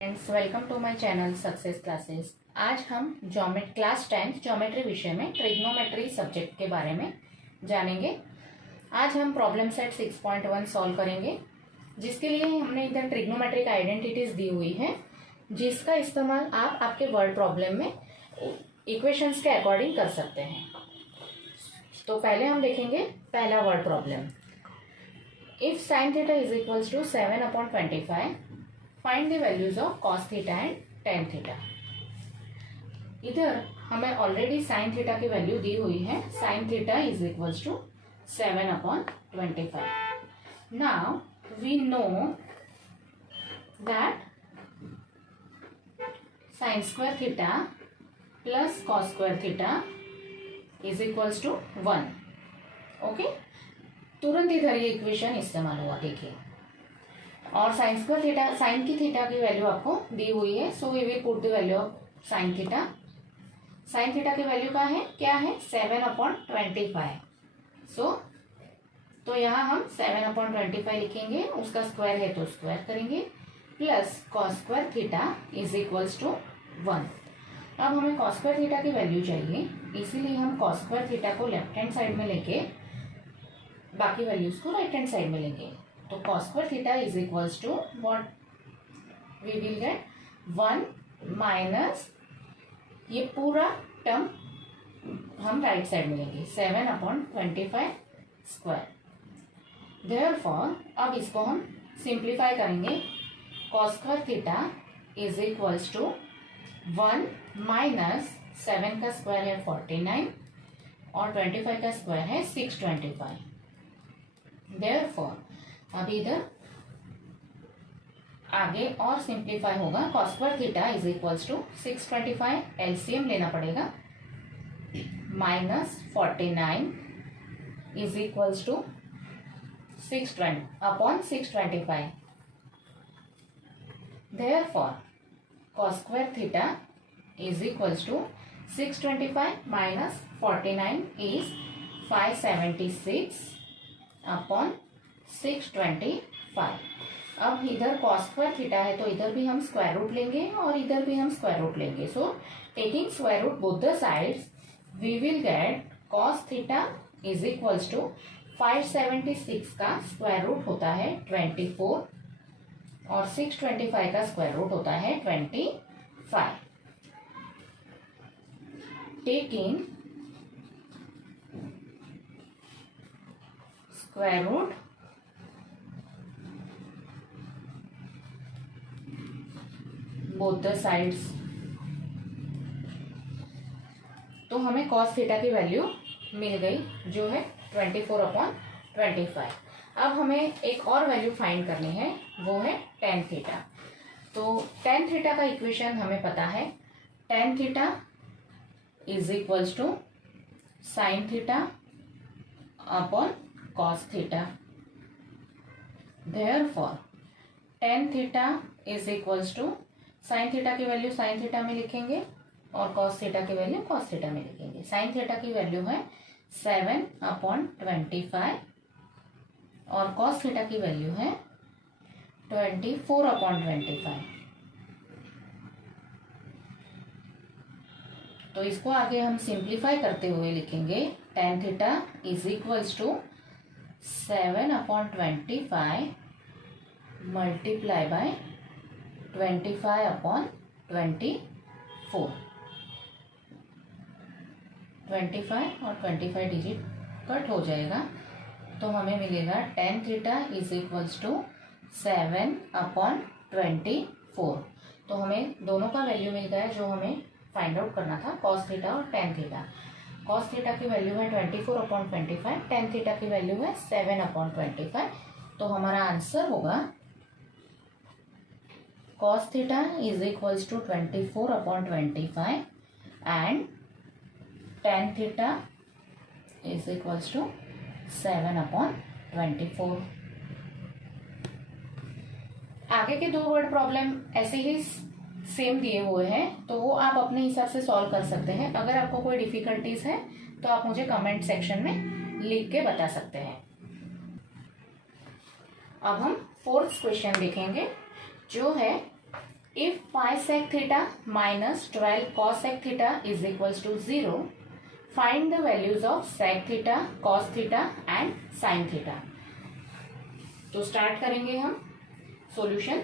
Friends, welcome to my channel success classes. आज हम class 10 geometry विषय में ट्रिग्नोमेट्री सब्जेक्ट के बारे में जानेंगे। आज हम प्रॉब्लम सेट 6.1 सॉल्व करेंगे, जिसके लिए हमने इधर ट्रिग्नोमेट्रिक आइडेंटिटीज दी हुई है, जिसका इस्तेमाल आप आपके वर्ड प्रॉब्लम में इक्वेशंस के अकॉर्डिंग कर सकते हैं। तो पहले हम देखेंगे पहला word problem. If sine theta is equals to 7/25, find the values of cos theta and tan theta. इधर हमें ऑलरेडी साइन थीटा की वैल्यू दी हुई है। Sine theta is equals to 7/25। Now we know that sine square theta plus cos square theta is equals to 1। Okay, तुरंत इधर ये equation इस्तेमाल हुआ, देखिए। और साइन स्क्वायर थीटा, साइन की थीटा की वैल्यू आपको दी हुई है, so we will put the value of sine theta. Sine theta की वैल्यू क्या है 7/25। तो यहाँ हम 7/25 लिखेंगे, उसका स्क्वायर है तो स्क्वायर करेंगे, plus cos square theta is equals to 1। अब हमें कॉस स्क्वायर थीटा की वैल्यू चाहिए, इसीलिए हम कॉस स्क्वायर थीटा को लेफ्ट हैंड साइड में लेके बाकी वैल्यूज को राइट हैंड साइड में लेंगे। तो cos square theta is equals to what we will get 1 minus ये पूरा टर्म हम राइट साइड में लेंगे 7/25 स्क्वायर। देयरफॉर अब इसको हम सिंप्लीफाई करेंगे। Cos square theta is equals to 1 minus 7 का स्क्वायर है 49 और 25 का स्क्वायर है 625। देयरफॉर अब इधर आगे और सिंप्लीफाई होगा। Cos square theta is equals to 625, LCM लेना पड़ेगा, minus 49 is equals to 625। Therefore cos square theta is equals to 625 minus 49 is 576/625। अब इधर कॉस स्क्वायर थीटा है तो इधर भी हम स्क्वायर रूट लेंगे और इधर भी हम स्क्वायर रूट लेंगे। So taking square root both the sides we will get cos theta is equals to 576 का स्क्वायर रूट होता है 24 और 625 का स्क्वायर रूट होता है 25। Taking square root both the sides, तो हमें कॉस थीटा की वैल्यू मिल गई, जो है 24/25। अब हमें एक और वैल्यू फाइंड करनी है, वो है टेन थीटा। तो टेन थीटा का इक्वेशन हमें पता है। Tan theta is equals to sine theta upon cos theta. Therefore tan theta is equals to sine theta की वैल्यू साइन थीटा में लिखेंगे और कॉस थीटा की वैल्यू कॉस थीटा में लिखेंगे। साइन थीटा की वैल्यू है 7/25 और कॉस थीटा की वैल्यू है 24/25। तो इसको आगे हम सिंप्लीफाई करते हुए लिखेंगे tan theta is equals to 7/25 multiply by 25/24। 25 और 25 डिजिट कट हो जाएगा, तो हमें मिलेगा tan theta is equals to 7/24। तो हमें दोनों का वैल्यू मिल गया जो हमें फाइंड आउट करना था, कॉस थीटा और टेन थीटा। कॉस थीटा की वैल्यू है 24/25, टेन थीटा की वैल्यू है 7/25। तो हमारा आंसर होगा cos theta is equals to 24/25 and tan theta is equals to 7/24। आगे के दो वर्ड प्रॉब्लम ऐसे ही सेम दिए हुए हैं, तो वो आप अपने हिसाब से सॉल्व कर सकते हैं। अगर आपको कोई डिफिकल्टीज है तो आप मुझे कमेंट सेक्शन में लिख के बता सकते हैं। अब हम फोर्थ क्वेश्चन देखेंगे, जो है If pi sec theta minus 12 cos sec theta is equals to 0, find the values of sec theta, cos theta and sin theta. तो स्टार्ट करेंगे हम सॉल्यूशन।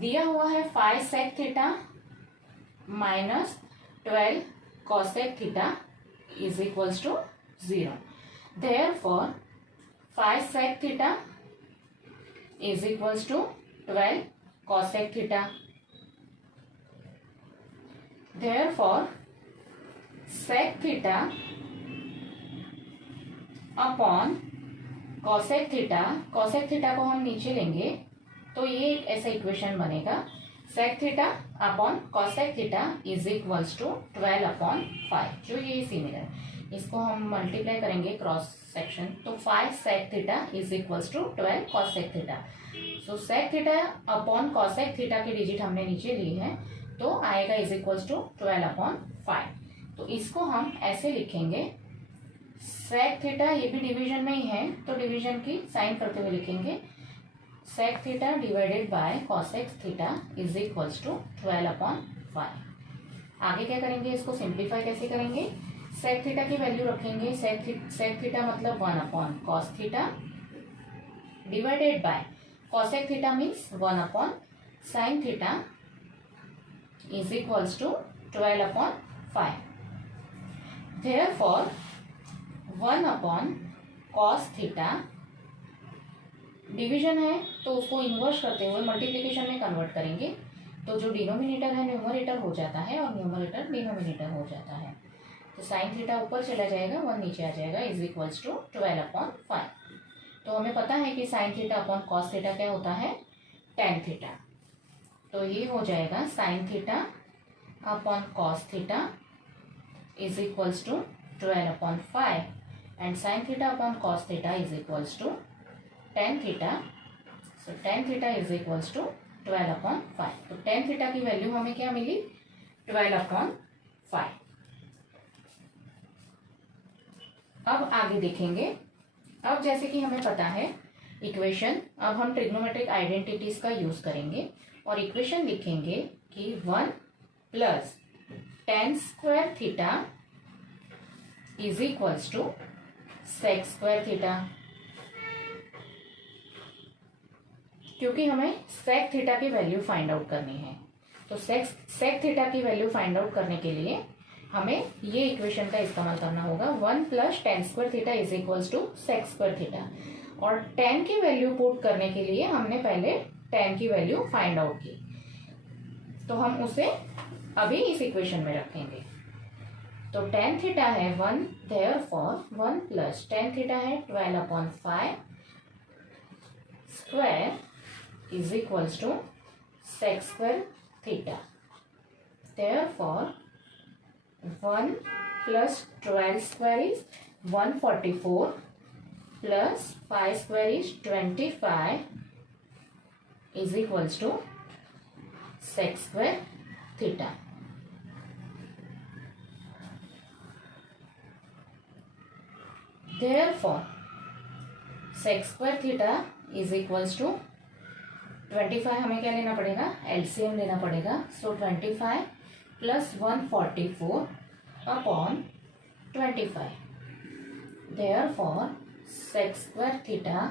दिया हुआ है 5 sec theta minus 12 cos sec theta is equals to 0. Therefore 5 sec theta is equals to 12 cos sec theta. Therefore sec theta upon cosec theta, cosec theta को हम नीचे लेंगे तो ये एक ऐसा इक्वेशन बनेगा, sec theta upon cosec theta is equals to 12 upon 5, जो ये सिमिलर, इसको हम मल्टीप्लाई करेंगे क्रॉस सेक्शन, तो 5 sec theta is equals to 12 cosec theta. So sec theta upon cosec theta की डिजिट हमने नीचे ली है तो आएगा इज इक्वल्स टू 12 अपॉन 5। तो इसको हम ऐसे लिखेंगे, sec थीटा ये भी डिवीजन में ही है तो डिवीजन की साइन करते हुए लिखेंगे, sec theta divided by cosec theta is equals to 12 upon 5। आगे क्या करेंगे, इसको सिंप्लीफाई कैसे करेंगे, sec थीटा की वैल्यू रखेंगे, sec थीटा मतलब 1 upon cos theta divided by cosec theta means 1 upon sin theta is equals to 12 upon 5। Therefore 1 upon cos theta, division है तो उसको इन्वर्स करते हुए मल्टीप्लिकेशन में कन्वर्ट करेंगे, तो जो डिनोमिनेटर है न्यूमरेटर हो जाता है और न्यूमरेटर डिनोमिनेटर हो जाता है, तो साइन थीटा ऊपर चला जाएगा, 1 नीचे आ जाएगा, इज इक्वल्स टू 12 अपॉन 5। तो हमें पता है कि sine theta upon cos theta क्या होता है, टेन थीटा, तो ये हो जाएगा sine theta upon cos theta is equals to 12 upon 5 and sin theta upon cos theta is equals to tan theta. So tan theta is equals to 12 upon 5. तो tan theta की value हमें क्या मिली, 12 upon 5। अब आगे देखेंगे, अब जैसे कि हमें पता है इक्वेशन, अब हम ट्रिग्नोमेट्रिक आइडेंटिटीज का यूज करेंगे और इक्वेशन लिखेंगे कि 1 plus tan square theta is equals to sec square theta, क्योंकि हमें sec थीटा की वैल्यू फाइंड आउट करनी है, तो sec थीटा की वैल्यू फाइंड आउट करने के लिए हमें ये इक्वेशन का इस्तेमाल करना होगा, 1 plus tan square theta is equals to sec square theta, और tan की वैल्यू पुट करने के लिए हमने पहले tan की वैल्यू फाइंड आउट की, तो हम उसे अभी इस इक्वेशन में रखेंगे। तो tan थीटा है 1, देयरफॉर 1 प्लस tan थीटा है 12 upon 5 square is equals to sec square theta. Therefore 1 plus 12 square is 144 plus 5 square is 25 is equals to sec square theta. Therefore sec square theta is equals to 25, हमें क्या लेना पड़ेगा, LCM लेना पड़ेगा, so 25 plus 144 upon 25। Therefore sec square theta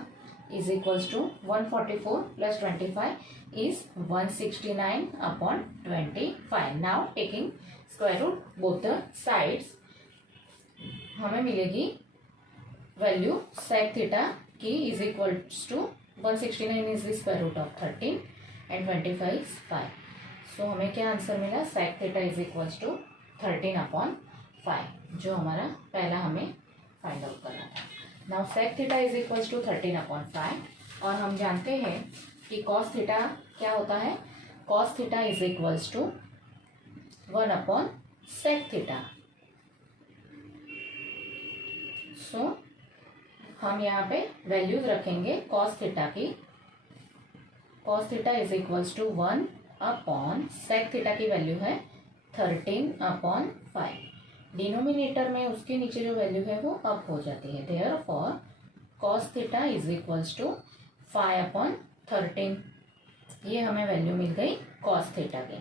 is equals to 144 plus 25 is 169 upon 25। Now taking square root both the sides, हमें मिलेगी value sec theta की is equals to 169 is the square root of 13 and 25 is 5। So हमें क्या answer मिला, sec theta is equals to 13 upon 5, जो हमारा पहला हमें फाइंड आउट करना था। Now sec theta is equals to 13 upon 5, और हम जानते हैं कि cos थीटा क्या होता है, cos theta is equals to 1 upon sec theta. So हम यहाँ पे वैल्यूज रखेंगे cos थीटा की, cos theta is equals to 1 upon sec theta की वैल्यू है 13 अपॉन 5, डिनोमिनेटर में उसके नीचे जो वैल्यू है वो अप हो जाती है, therefore cos theta is equals to 5/13। ये हमें वैल्यू मिल गई कॉस थीटा की।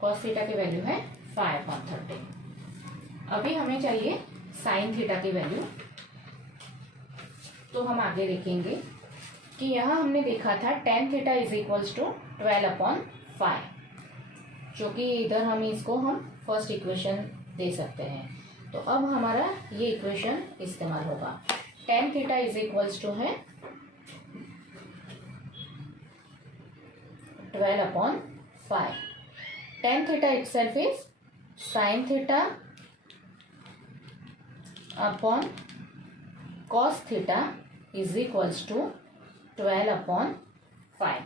कॉस थीटा की वैल्यू है 5/13। अभी हमें चाहिए साइन थीटा की वैल्यू। तो हम आगे देखेंगे कि यहाँ हमने देखा था tan theta is equals to 12/5, जो कि इधर हम इसको हम फर्स्ट इक्वेशन दे सकते हैं। तो अब हमारा ये इक्वेशन इस्तेमाल होगा। tan theta is equals to है 12/5। tan theta itself is sin theta upon cos theta is equals to 12/5।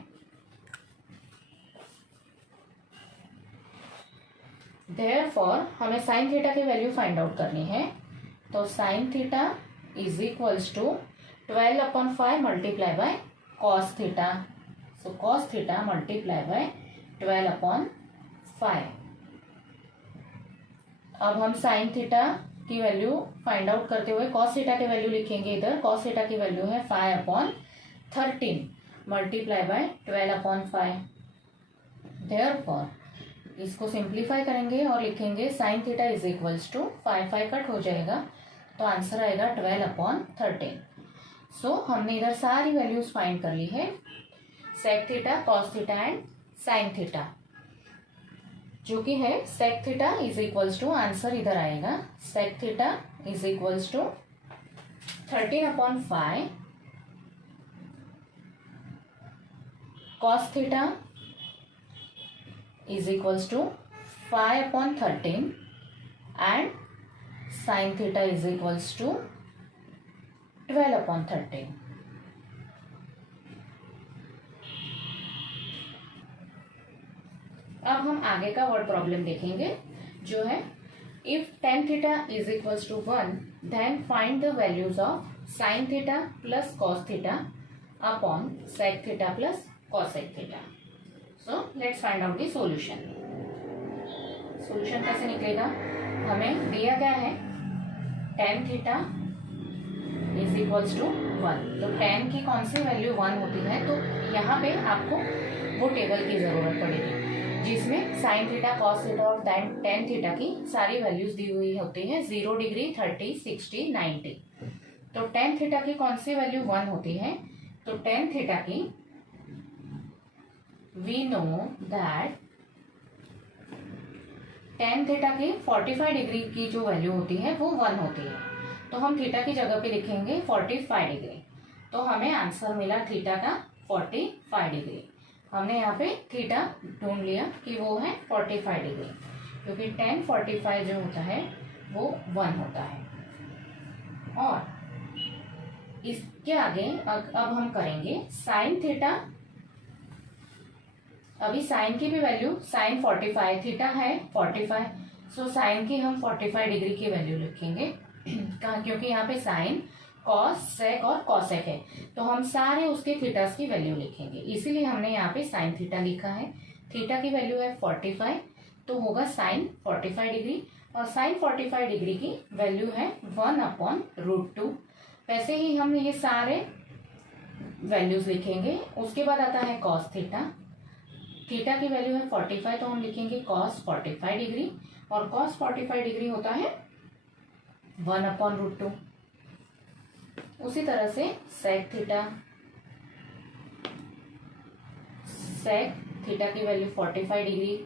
Therefore हमें साइन थीटा की वैल्यू फाइंड आउट करनी है। तो sine theta is equals to 12/5 multiply by cos theta. So cos theta multiply by 12/5। अब हम sine theta की value find out करते हुए कॉस थीटा की वैल्यू लिखेंगे। इधर कॉस थीटा की वैल्यू है 5/13 मल्टीप्लाई बाय 12/5। देयरफॉर इसको सिंप्लीफाई करेंगे और लिखेंगे sine theta is equals to 5 cut हो जाएगा, तो आंसर आएगा 12/13। सो हमने इधर सारी वैल्यूज फाइंड कर ली है, sec theta, cos theta and sine theta, जो कि है sec theta is equals to, answer इधर आएगा sec theta is equals to 13/5 cos theta is equals to 5/13 and sin theta is equals to 12/13। अब हम आगे का वर्ड प्रॉब्लम देखेंगे, जो है if tan theta is equals to 1 then find the values of sin theta plus cos theta upon sec theta plus cosec theta. So let's find out the solution. Solution कैसे निकलेगा? हमें दिया क्या है, tan theta is equals to 1। तो tan की कौन सी value 1 होती है, तो यहाँ पे आपको वो टेबल की जरूरत पड़ेगी जिसमें sin थीटा, cos थीटा और tan थीटा की सारी वैल्यूज दी हुई होती है, 0 डिग्री, 30, 60, 90। तो tan थीटा की कौन सी वैल्यू 1 होती है, तो tan थीटा की we know that tan theta की 45 डिग्री की जो वैल्यू होती है वो 1 होती है। तो हम थीटा की जगह पे लिखेंगे 45 डिग्री। तो हमें आंसर मिला थीटा का 45 डिग्री। हमने यहाँ पे थीटा ढूंढ लिया कि वो है 45 डिग्री, क्योंकि tan 45 जो होता है वो 1 होता है। और इसके आगे अब हम करेंगे साइन थीटा। अभी साइन की भी वैल्यू, साइन 45, थीटा है 45, सो साइन की हम 45 डिग्री की वैल्यू लिखेंगे क्योंकि यहाँ पे साइन, कॉस, सेक और कॉसेक है, तो हम सारे उसके थीटास की वैल्यू लिखेंगे। इसीलिए हमने यहाँ पे साइन थीटा लिखा है। थीटा की वैल्यू है 45, तो होगा साइन 45 डिग्री, और साइन 45 डिग्री की वैल्यू है 1/√2। वैसे ही हम ये सारे वैल्यूज लिखेंगे। उसके बाद आता है कॉस थीटा। थीटा की वैल्यू है 45, तो हम लिखेंगे कॉस 45 डिग्री, और कॉस 45 डिग्री होता है 1/√2। उसी तरह से सेक थीटा, सेक थीटा की value 45 degree,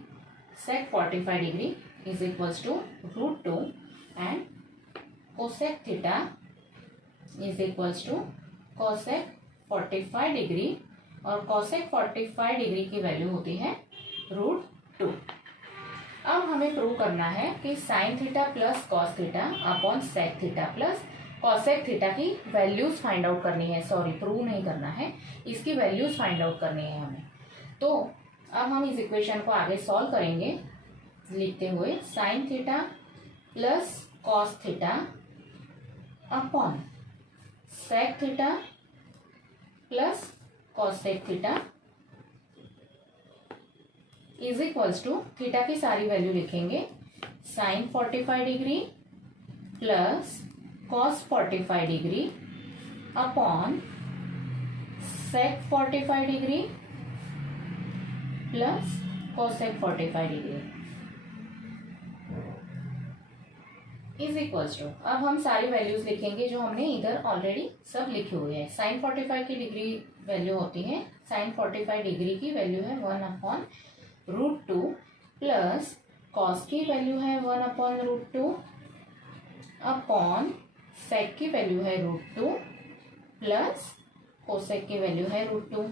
sec 45 degree is equals to √2 and cosec theta is equals to cosec 45 degree, और कोसेक 45 डिग्री की वैल्यू होती है √2। अब हमें प्रूव करना है कि sine theta plus cos theta upon sec theta plus cosec theta की वैल्यूज फाइंड आउट करनी है। सॉरी, प्रूव नहीं करना है, इसकी वैल्यूज फाइंड आउट करनी है हमें। तो अब हम इस इक्वेशन को आगे सॉल्व करेंगे लिखते हुए sine theta plus cos theta upon sec theta plus cosec theta is equals to, theta की सारी वैल्यू लिखेंगे, sine 45 degree plus cos 45 degree upon sec 45 degree plus cosec 45 degree is equals to, अब हम सारी values लिखेंगे जो हमने इधर ऑलरेडी सब लिखे हुए हैं। साइन 45 की डिग्री वैल्यू होती है, साइन 45 डिग्री की वैल्यू है 1/√2 प्लस कॉस की वैल्यू है 1/√2 अपॉन सेक की वैल्यू है √2 प्लस कोसेक की वैल्यू है √2।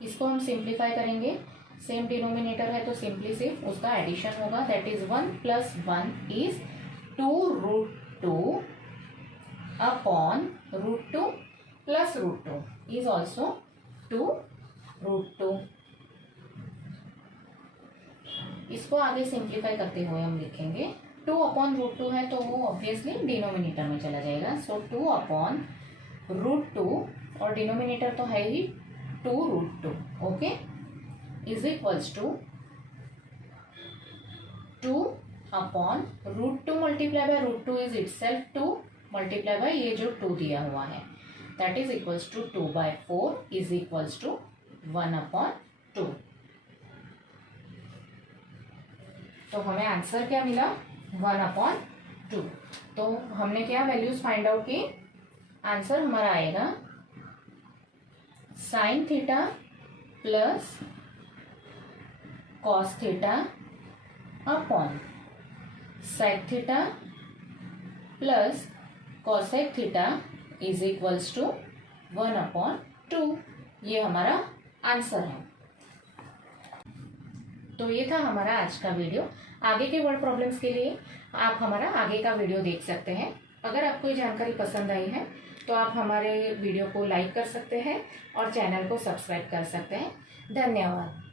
इसको हम सिंप्लीफाई करेंगे, सेम डिनोमिनेटर है तो सिंपली सिर्फ उसका एडिशन होगा, that is 1 + 1 is 2√2 upon √2 plus √2 is also 2√2। इसको आगे सिंप्लीफाई करते हुए हम लिखेंगे 2/√2 है तो वो ऑब्वियसली डिनोमिनेटर में चला जाएगा, सो 2/√2 और डिनोमिनेटर तो है ही 2√2, okay, is equals to 2/√2 multiply by √2 is itself 2 multiply by ये जो 2 दिया हुआ है, that is equals to 2/4 is equals to 1/2। तो हमें आंसर क्या मिला 1/2। तो हमने क्या वैल्यूज फाइंड आउट की, आंसर हमारा आएगा sine theta plus cos theta upon sec theta plus cosec theta is equals to 1/2। ये हमारा आंसर है। तो ये था हमारा आज का वीडियो। आगे के वर्ड प्रॉब्लम्स के लिए आप हमारा आगे का वीडियो देख सकते हैं। अगर आपको ये जानकारी पसंद आई है तो आप हमारे वीडियो को लाइक कर सकते हैं और चैनल को सब्सक्राइब कर सकते हैं। धन्यवाद।